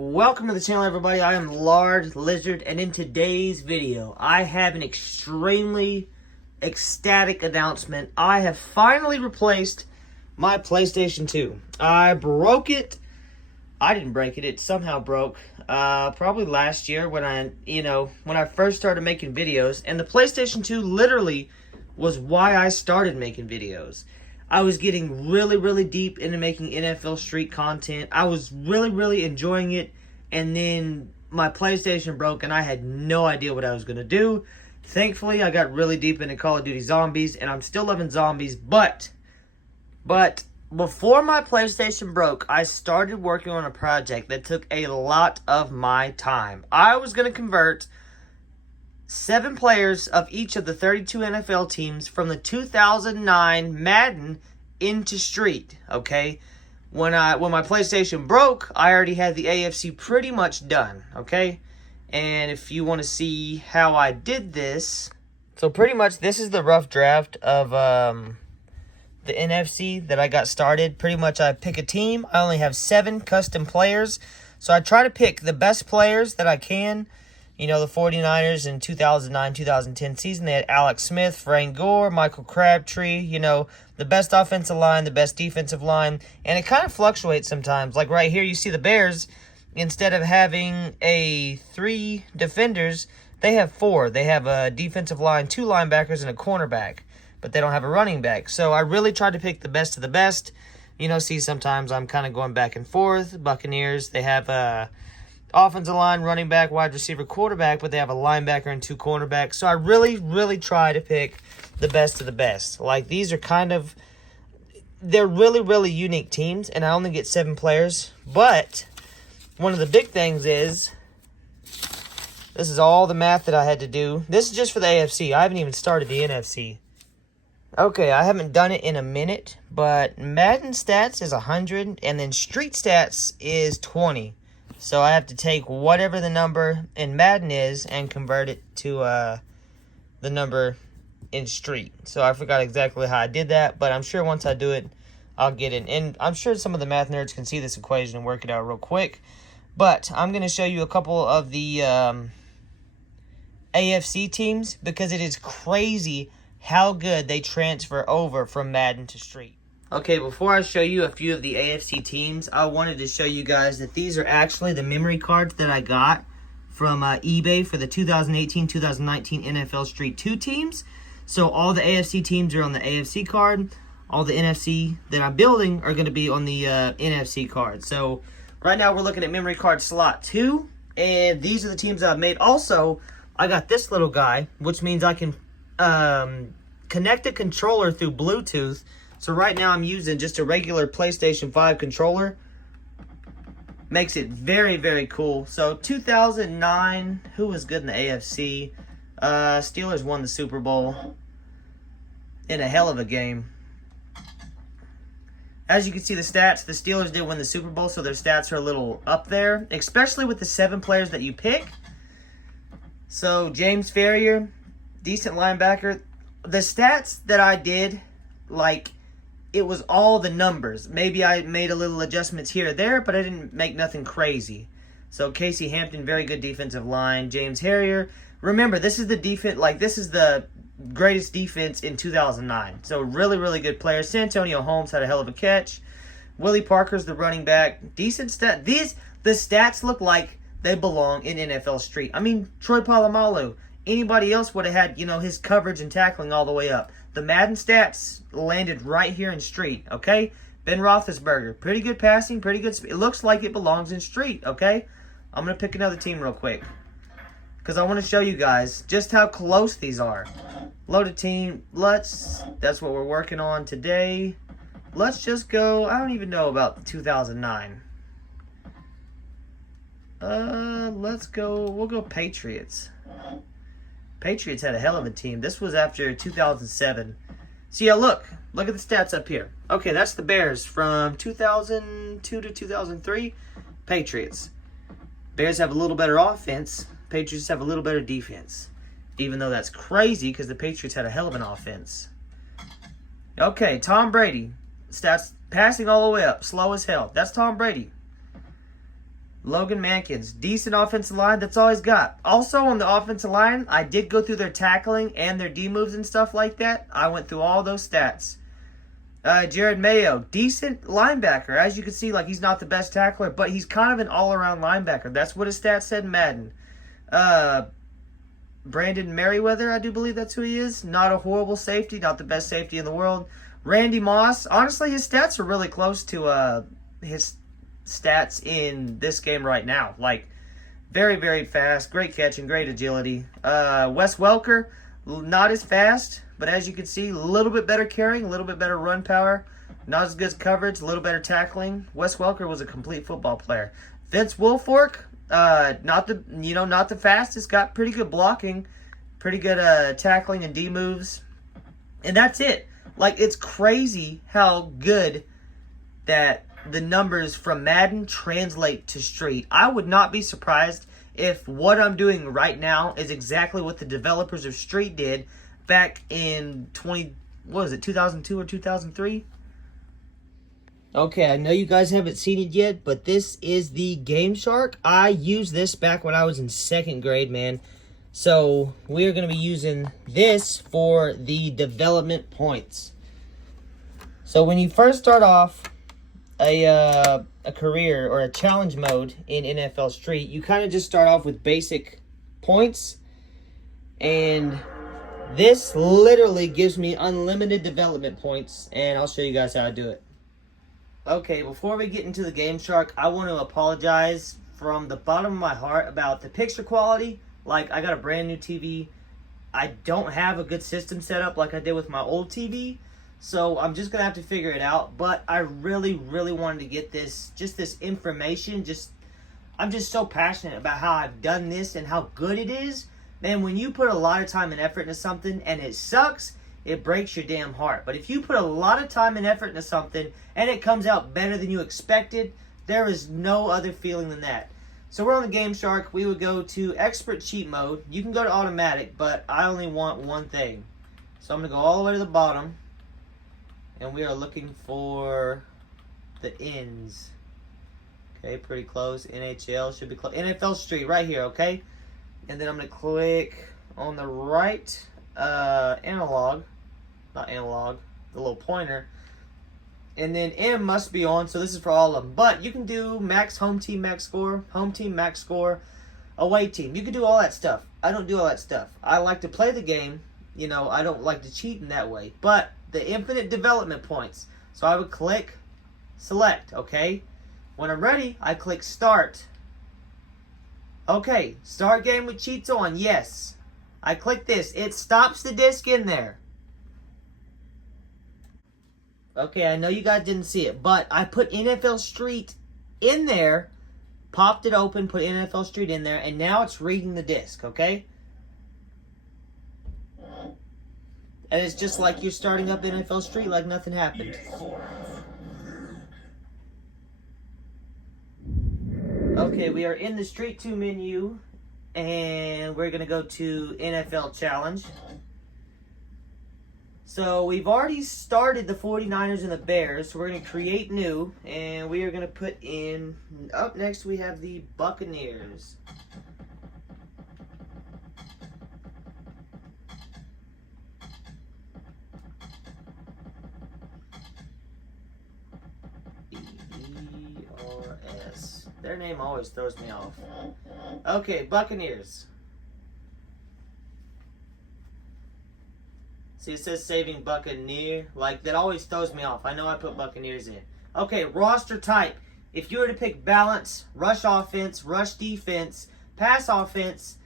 Welcome to the channel, everybody. I am Large Lizard, and in today's video, I have an extremely ecstatic announcement. I have finally replaced my PlayStation 2. I broke it. I didn't break it. It somehow broke. Probably last year when I first started making videos, and the PlayStation 2 literally was why I started making videos. I was getting really deep into making NFL Street content. I was really enjoying it. And then my PlayStation broke and I had no idea what I was going to do. Thankfully, I got really deep into Call of Duty Zombies. And I'm still loving zombies. But before my PlayStation broke, I started working on a project that took a lot of my time. I was going to convert 7 players of each of the 32 NFL teams from the 2009 Madden into Street, okay? When my PlayStation broke, I already had the AFC pretty much done, okay? And if you want to see how I did this, so pretty much this is the rough draft of the NFC that I got started. Pretty much I pick a team. I only have 7 custom players, so I try to pick the best players that I can. You know, the 49ers in 2009-2010 season, they had Alex Smith, Frank Gore, Michael Crabtree, you know, the best offensive line, the best defensive line, and it kind of fluctuates sometimes. Like right here, you see the Bears, instead of having 3 defenders, they have 4. They have a defensive line, 2 linebackers, and a cornerback, but they don't have a running back. So I really tried to pick the best of the best. You know, see, sometimes I'm kind of going back and forth. Buccaneers, they have offensive line, running back, wide receiver, quarterback, but they have a linebacker and 2 cornerbacks. So I really try to pick the best of the best. Like, these are they're really unique teams, and I only get 7 players. But one of the big things is, this is all the math that I had to do. This is just for the AFC. I haven't even started the NFC. Okay, I haven't done it in a minute, but Madden stats is 100, and then Street stats is 20. So I have to take whatever the number in Madden is and convert it to the number in Street. So I forgot exactly how I did that, but I'm sure once I do it, I'll get it. And I'm sure some of the math nerds can see this equation and work it out real quick. But I'm going to show you a couple of the AFC teams because it is crazy how good they transfer over from Madden to Street. Okay, before I show you a few of the AFC teams, I wanted to show you guys that these are actually the memory cards that I got from eBay for the 2018-2019 NFL Street 2 teams. So all the AFC teams are on the AFC card. All the NFC that I'm building are going to be on the NFC card. So right now we're looking at memory card slot 2. And these are the teams that I've made. Also, I got this little guy, which means I can connect a controller through Bluetooth. So right now I'm using just a regular PlayStation 5 controller. Makes it very cool. So 2009, who was good in the AFC? Steelers won the Super Bowl in a hell of a game. As you can see the stats, the Steelers did win the Super Bowl, so their stats are a little up there, especially with the 7 players that you pick. So James Ferrier, decent linebacker. The stats that I did, like, it was all the numbers. Maybe I made a little adjustments here or there, but I didn't make nothing crazy. So Casey Hampton, very good defensive line. James Harrier. Remember, this is the defense, like, this is the greatest defense in 2009. So really good players. Santonio Holmes had a hell of a catch. Willie Parker's the running back. Decent stat. The stats look like they belong in NFL Street. I mean, Troy Polamalu. Anybody else would have had, you know, his coverage and tackling all the way up. The Madden stats landed right here in Street, okay? Ben Roethlisberger, pretty good passing, pretty good speed. It looks like it belongs in Street, okay? I'm going to pick another team real quick because I want to show you guys just how close these are. Loaded team, that's what we're working on today. Let's just go, I don't even know about 2009. We'll go Patriots. Patriots had a hell of a team. This was after 2007. So yeah, look at the stats up here. Okay, that's the Bears from 2002 to 2003. Patriots. Bears have a little better offense. Patriots have a little better defense. Even though that's crazy because the Patriots had a hell of an offense. Okay, Tom Brady. Stats passing all the way up. Slow as hell. That's Tom Brady. Logan Mankins, decent offensive line. That's all he's got. Also on the offensive line, I did go through their tackling and their D moves and stuff like that. I went through all those stats. Jared Mayo, decent linebacker. As you can see, like, he's not the best tackler, but he's kind of an all-around linebacker. That's what his stats said in Madden. Brandon Merriweather, I do believe that's who he is. Not a horrible safety, not the best safety in the world. Randy Moss, honestly, his stats are really close to his stats in this game right now. Like, very, very fast, great catching, great agility. Wes Welker, not as fast, but as you can see, a little bit better carrying, a little bit better run power, not as good as coverage, a little better tackling. Wes Welker was a complete football player. Vince Wilfork, not the fastest, got pretty good blocking, pretty good tackling and D moves, and that's it. Like, it's crazy how good that the numbers from Madden translate to Street. I would not be surprised if what I'm doing right now is exactly what the developers of Street did back in 2002 or 2003? Okay, I know you guys haven't seen it yet, but this is the Game Shark. I used this back when I was in 2nd grade, man. So, we're going to be using this for the development points. So, when you first start off a career or a challenge mode in NFL Street, you kind of just start off with basic points. And this literally gives me unlimited development points. And I'll show you guys how I do it. Okay, before we get into the Game Shark, I want to apologize from the bottom of my heart about the picture quality. Like, I got a brand new TV. I don't have a good system set up like I did with my old TV. So I'm just going to have to figure it out. But I really, really wanted to get this information. I'm just so passionate about how I've done this and how good it is. Man, when you put a lot of time and effort into something and it sucks, it breaks your damn heart. But if you put a lot of time and effort into something and it comes out better than you expected, there is no other feeling than that. So we're on the Game Shark. We would go to Expert Cheat Mode. You can go to Automatic, but I only want one thing. So I'm going to go all the way to the bottom. And we are looking for the ends. Okay, pretty close. NHL should be close. NFL Street right here, okay? And then I'm going to click on the right analog. Not analog. The little pointer. And then M must be on, so this is for all of them. But you can do max home team, max score, away team. You can do all that stuff. I don't do all that stuff. I like to play the game. You know, I don't like to cheat in that way. But the infinite development points. So I would click select, okay? When I'm ready, I click start. Okay, start game with cheats on, yes. I click this. It stops the disc in there. Okay, I know you guys didn't see it, but I put NFL Street in there, popped it open, put NFL Street in there, and now it's reading the disc, okay? And it's just like you're starting up NFL Street like nothing happened. Okay, we are in the Street 2 menu, and we're going to go to NFL Challenge. So we've already started the 49ers and the Bears, so we're going to create new, and we are going to put in, up next we have the Buccaneers. B-E-R-S. Their name always throws me off. Okay, Buccaneers. See, it says saving Buccaneer. Like, that always throws me off. I know I put Buccaneers in. Okay, roster type. If you were to pick balance, rush offense, rush defense, pass offense,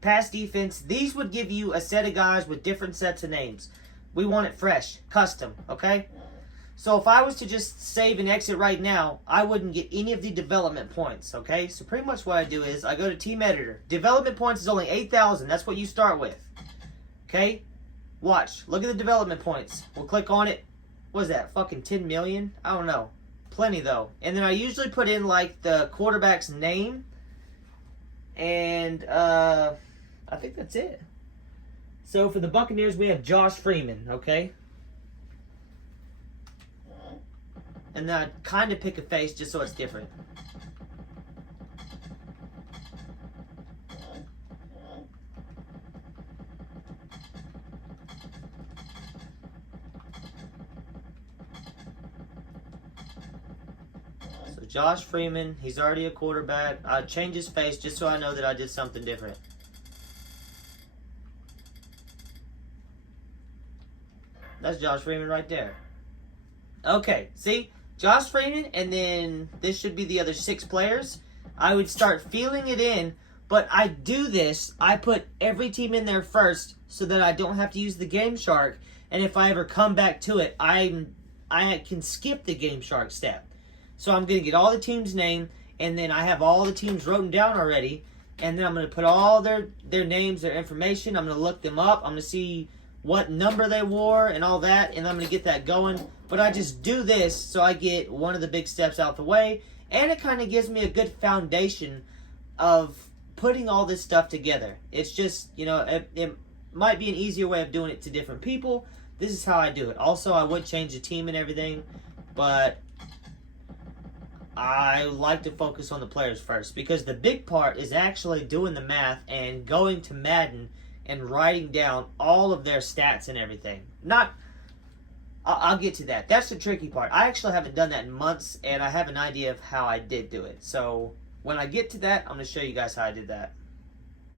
pass defense, these would give you a set of guys with different sets of names. We want it fresh, custom, okay? So if I was to just save and exit right now, I wouldn't get any of the development points, okay? So pretty much what I do is I go to Team Editor. Development points is only 8,000. That's what you start with, okay? Watch. Look at the development points. We'll click on it. What is that? Fucking 10 million? I don't know. Plenty, though. And then I usually put in, like, the quarterback's name. And, I think that's it. So, for the Buccaneers, we have Josh Freeman, okay? And then I kind of pick a face just so it's different. Josh Freeman. He's already a quarterback. I changed his face just so I know that I did something different. That's Josh Freeman right there. Okay, see? Josh Freeman, and then this should be the other 6 players. I would start filling it in, but I do this. I put every team in there first so that I don't have to use the Game Shark. And if I ever come back to it, I can skip the Game Shark step. So I'm going to get all the teams' name, and then I have all the teams written down already. And then I'm going to put all their names, their information. I'm going to look them up. I'm going to see what number they wore and all that, and I'm going to get that going. But I just do this so I get one of the big steps out the way, and it kind of gives me a good foundation of putting all this stuff together. It's just, it might be an easier way of doing it to different people. This is how I do it. Also, I would change the team and everything, but I like to focus on the players first, because the big part is actually doing the math and going to Madden and writing down all of their stats and everything. I'll get to that. That's the tricky part. I actually haven't done that in months, and I have an idea of how I did do it. So when I get to that, I'm going to show you guys how I did that.